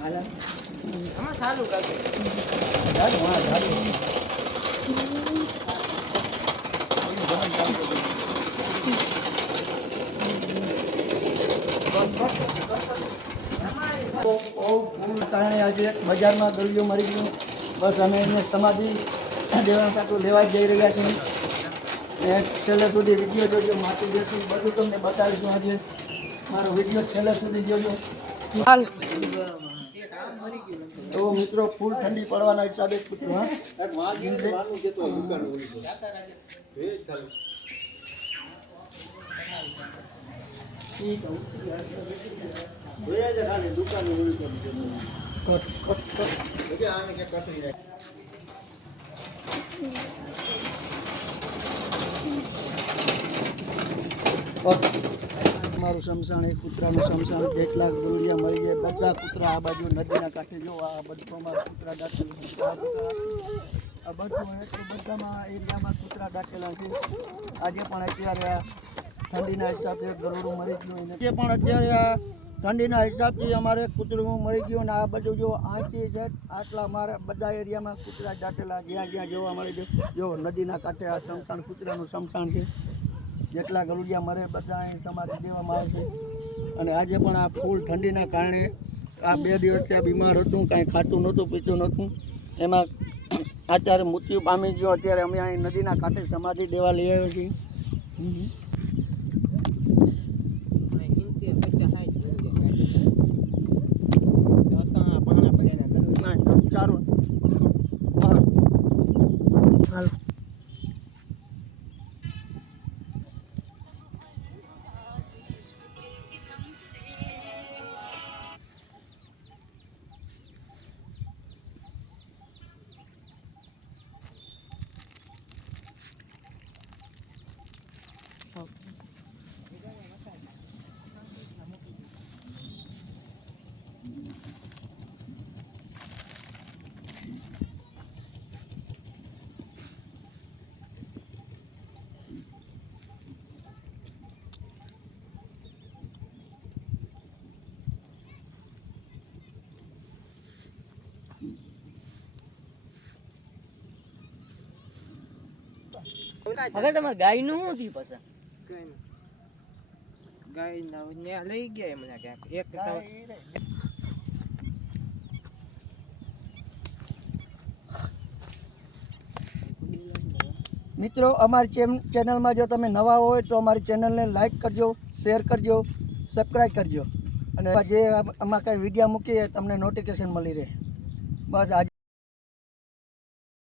આમાં સારું કાકે કારણે આજે બજારમાં ગળીઓ મરી ગયું. બસ અમે એને સમાધિ દેવાનું સાટું લેવા જઈ રહ્યા છીએ. ને છેલ્લે સુધી વિડીયો જોજો, માટી દેશું બધું તમને બતાવીશું. આજે મારો વિડીયો છેલ્લે સુધી જોજો. તો મિત્રો ફૂલ ઠંડી પડવાના હિસાબે કૂતરું મારું સમસાણ એ કૂતરાનું સમસાણ. જેટલા ગોળિયા મળી જાય બધા કૂતરા આ બાજુ નદીના કાંઠે જો આ બધું અમારા કૂતરા દાખેલા આ બધું બધામાં એરિયામાં કૂતરા દાખેલા છે. આજે પણ અત્યારે આ ઠંડીના હિસાબે ગરોડું મરી ગયું. જે પણ અત્યારે આ ઠંડીના હિસાબથી અમારે કૂતરું મરી ગયું. ને આ બધું જો આથી છે આટલા અમારા બધા એરિયામાં કૂતરા દાટેલા જ્યાં જ્યાં જોવા મળે છે. જો નદીના કાંઠે આ સમસાણ કૂતરાનું સમસાણ છે. જેટલા ગરુડિયા મરે બધા અહીં સમાધિ દેવામાં આવે છે. અને આજે પણ આ ફૂલ ઠંડીના કારણે આ 2 દિવસથી આ બીમાર હતું, કાંઈ ખાતું નહોતું પીતું નહોતું. એમાં અત્યારે મૃત્યુ પામી ગયો. અત્યારે અમે અહીં નદીના કાંઠે સમાધિ દેવા લઈ આવ્યો છીએ. સારું હાલ અગર તમારે ગાય નું શું થયું પછી? ગાય ના લઈ ગયા એમને ક્યાંક એક મિત્રો અમારી ચેનલમાં જો તમે નવા હોય તો અમારી ચેનલને લાઈક કરજો, શેર કરજો, સબસ્ક્રાઈબ કરજો. અને જે આમાં કાંઈ વિડીયો મૂકીએ તમને નોટિફિકેશન મળી રહે. બસ આજે